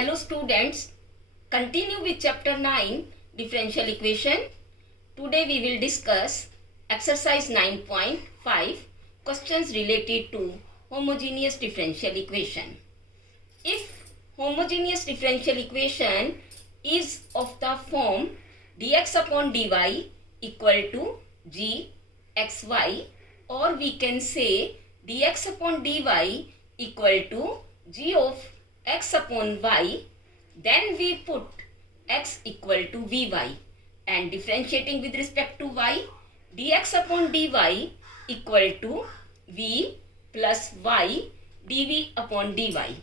Hello students, continue with chapter 9 differential equation. Today we will discuss exercise 9.5 questions related to homogeneous differential equation. If homogeneous differential equation is of the form dx upon dy equal to gxy, or we can say dx upon dy equal to g of x upon y, then we put x equal to vy, and differentiating with respect to y, dx upon dy equal to v plus y dv upon dy,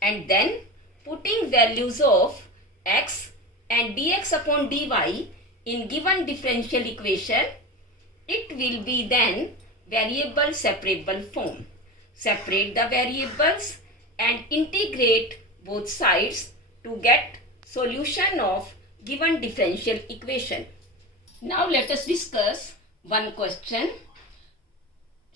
and then putting values of x and dx upon dy in given differential equation, it will be then variable separable form. Separate the variables and integrate both sides to get solution of given differential equation. Now let us discuss one question.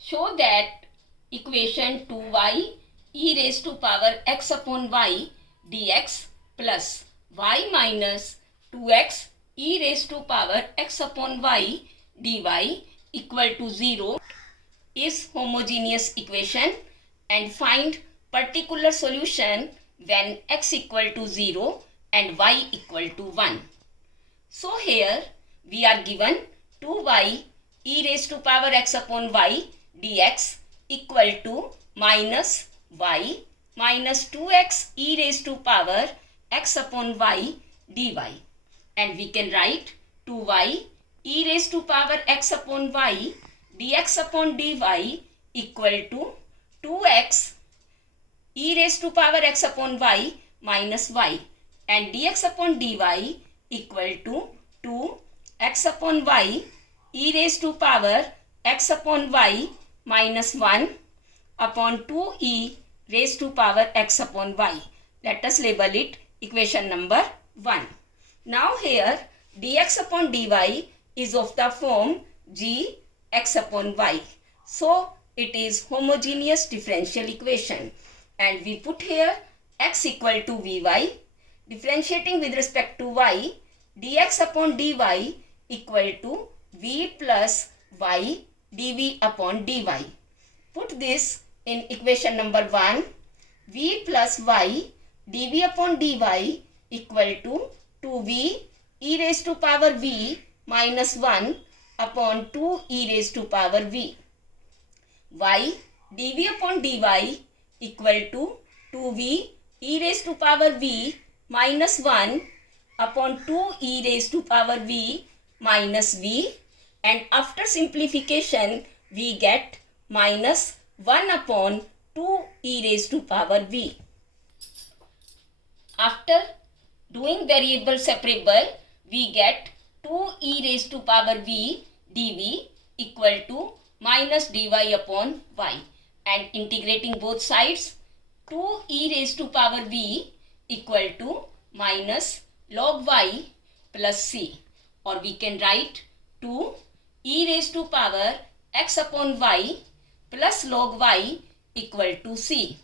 Show that equation 2y e raised to power x upon y dx plus y minus 2x e raised to power x upon y dy equal to 0 is homogeneous equation, and find particular solution when x equal to 0 and y equal to 1. So here we are given 2y e raised to power x upon y dx equal to minus y minus 2x e raised to power x upon y dy, and we can write 2y e raised to power x upon y dx upon dy equal to 2x e raised to power x upon y minus y, and dx upon dy equal to 2 x upon y e raised to power x upon y minus 1 upon 2 e raised to power x upon y. Let us label it equation number 1. Now here dx upon dy is of the form g x upon y. So it is homogeneous differential equation, and we put here x equal to vy. Differentiating with respect to y, dx upon dy equal to v plus y dv upon dy. Put this in equation number 1. V plus y dv upon dy equal to 2v e raised to power v minus 1 upon 2 e raised to power v. Y dv upon dy equal to 2v e raised to power v minus 1 upon 2 e raised to power v minus v, and after simplification we get minus 1 upon 2 e raised to power v. After doing variable separable, we get 2 e raised to power v dv equal to minus dy upon y, and integrating both sides, 2 e raised to power v equal to minus log y plus c, or we can write 2 e raised to power x upon y plus log y equal to c.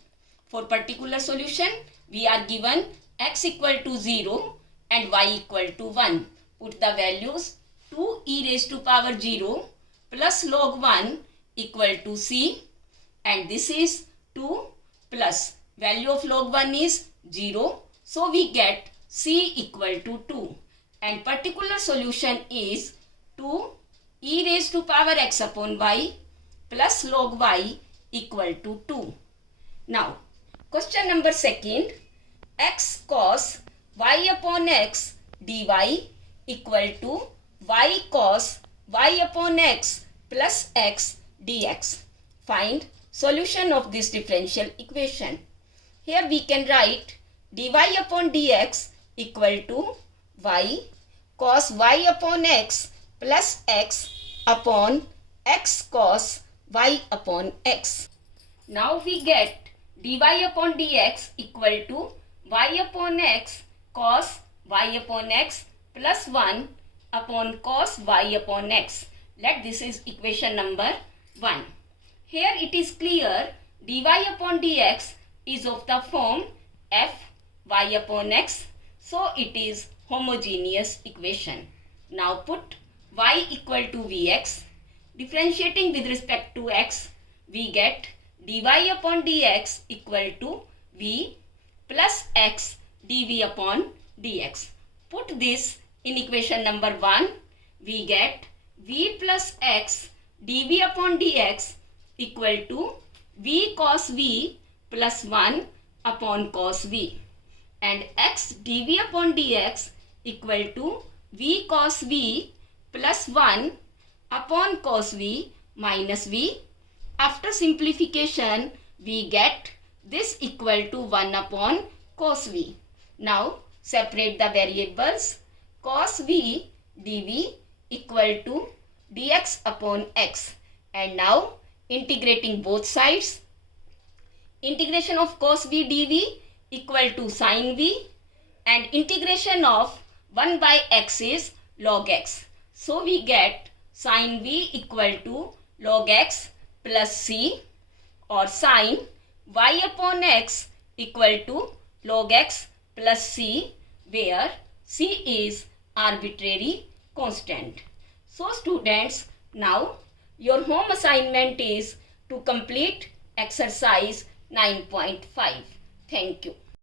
For particular solution, we are given x equal to 0 and y equal to 1. Put the values 2 e raised to power 0 plus log 1 equal to c, and this is 2 plus value of log 1 is 0, so we get c equal to 2, and particular solution is 2 e raised to power x upon y plus log y equal to 2. Now question number 2, x cos y upon x dy equal to y cos y upon x plus x dx. Find solution of this differential equation. Here we can write dy upon dx equal to y cos y upon x plus x upon x cos y upon x. Now we get dy upon dx equal to y upon x cos y upon x plus 1 upon cos y upon x. Let this is equation number 1. Here it is clear dy upon dx is of the form f y upon x. So it is homogeneous equation. Now put y equal to vx. Differentiating with respect to x, we get dy upon dx equal to v plus x dv upon dx. Put this in equation number 1. We get v plus x dv upon dx equal to v cos v plus 1 upon cos v, and x dv upon dx equal to v cos v plus 1 upon cos v minus v. After simplification, we get this equal to 1 upon cos v. Now separate the variables. Cos v dv equal to dx upon x, and now integrating both sides. Integration of cos v dv equal to sin v, and integration of 1 by x is log x. So we get sin v equal to log x plus c, or sin y upon x equal to log x plus c, where c is arbitrary constant. So students, now your home assignment is to complete exercise 9.5. Thank you.